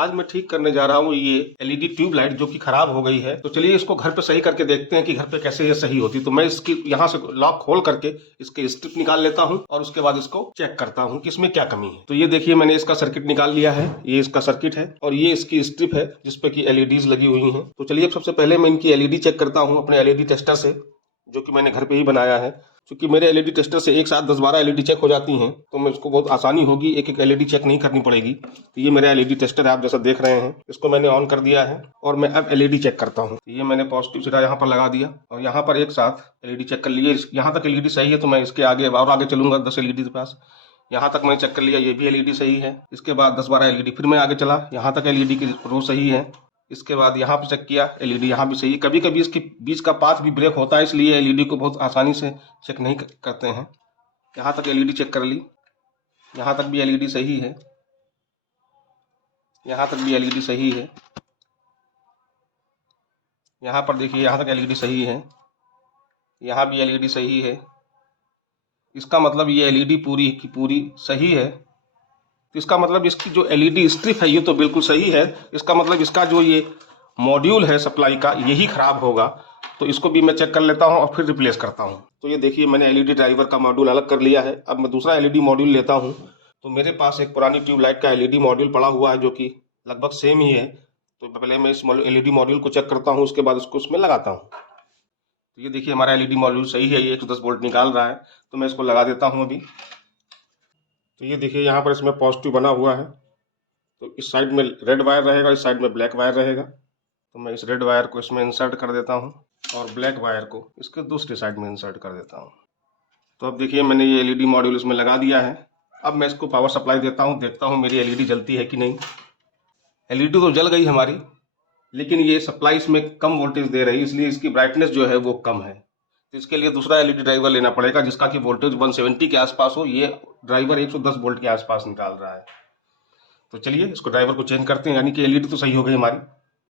आज मैं ठीक करने जा रहा हूँ ये एलईडी ट्यूब लाइट जो कि खराब हो गई है। तो चलिए इसको घर पे सही करके देखते हैं कि घर पे कैसे ये सही होती है। तो मैं इसकी यहाँ से लॉक खोल करके इसके स्ट्रिप निकाल लेता हूँ और उसके बाद इसको चेक करता हूँ कि इसमें क्या कमी है। तो ये देखिए मैंने इसका सर्किट निकाल लिया है। ये इसका सर्किट है और ये इसकी स्ट्रिप है जिसपे की एलईडीज लगी हुई है। तो चलिए सबसे पहले मैं इनकी एलईडी चेक करता हूँ अपने एलईडी टेस्टर से, जो कि मैंने घर पे ही बनाया है। क्योंकि मेरे एलईडी टेस्टर से एक साथ 10-12 एलईडी चेक हो जाती हैं, तो मैं इसको बहुत आसानी होगी, एक एक एलईडी चेक नहीं करनी पड़ेगी। तो ये मेरा एलईडी टेस्टर है, आप जैसा देख रहे हैं। इसको मैंने ऑन कर दिया है और मैं अब एलईडी चेक करता हूँ। ये मैंने पॉजिटिव सिरा यहाँ पर लगा दिया और यहाँ पर एक साथ एलईडी चेक कर लिए। यहाँ तक एलईडी सही है तो मैं इसके आगे और आगे चलूंगा 10 एलईडी के पास। यहाँ तक मैंने चेक कर लिया, ये भी एलईडी सही है। इसके बाद 10-12 एलईडी फिर मैं आगे चला, यहाँ तक एलईडी की रो सही है। इसके बाद यहाँ पे चेक किया, एलईडी यहाँ भी सही है। कभी कभी इसके बीच का पाथ भी ब्रेक होता है, इसलिए एलईडी को बहुत आसानी से चेक नहीं करते हैं। यहाँ तक एलईडी चेक कर ली, यहाँ तक भी एलईडी सही है, यहाँ तक भी एलईडी सही है। यहाँ पर देखिए यहाँ तक एलईडी सही है, यहाँ भी एलईडी सही है। इसका मतलब ये एलईडी पूरी की पूरी सही है। तो इसका मतलब इसकी जो एलईडी स्ट्रिप है ये तो बिल्कुल सही है। इसका मतलब इसका जो ये मॉड्यूल है सप्लाई का, यही खराब होगा। तो इसको भी मैं चेक कर लेता हूँ और फिर रिप्लेस करता हूँ। तो ये देखिए मैंने एलईडी ड्राइवर का मॉड्यूल अलग कर लिया है। अब मैं दूसरा एलईडी मॉड्यूल लेता हूँ। तो मेरे पास एक पुरानी ट्यूबलाइट का एलईडी मॉड्यूल पड़ा हुआ है जो कि लगभग सेम ही है। तो पहले मैं इस एलईडी मॉड्यूल को चेक करता हूँ, उसके बाद उसको उसमें लगाता हूँ। तो ये देखिए हमारा एलईडी मॉड्यूल सही है, ये 110 वोल्ट निकाल रहा है। तो मैं इसको लगा देता हूँ अभी। तो ये देखिए यहाँ पर इसमें पॉजिटिव बना हुआ है। तो इस साइड में रेड वायर रहेगा, इस साइड में ब्लैक वायर रहेगा। तो मैं इस रेड वायर को इसमें इंसर्ट कर देता हूँ और ब्लैक वायर को इसके दूसरी साइड में इंसर्ट कर देता हूँ। तो अब देखिए मैंने ये एलईडी मॉड्यूल इसमें लगा दिया है। अब मैं इसको पावर सप्लाई देता हूँ, देखता हूँ मेरी एलईडी जलती है कि नहीं। एलईडी तो जल गई हमारी, लेकिन ये सप्लाई इसमें कम वोल्टेज दे रही है, इसलिए इसकी ब्राइटनेस जो है वो कम है। तो इसके लिए दूसरा एलईडी ड्राइवर लेना पड़ेगा जिसका कि वोल्टेज 170 के आसपास हो। ये ड्राइवर 110 वोल्ट के आसपास निकाल रहा है। तो चलिए इसको ड्राइवर को चेंज करते हैं, यानी कि एलईडी तो सही हो गई हमारी।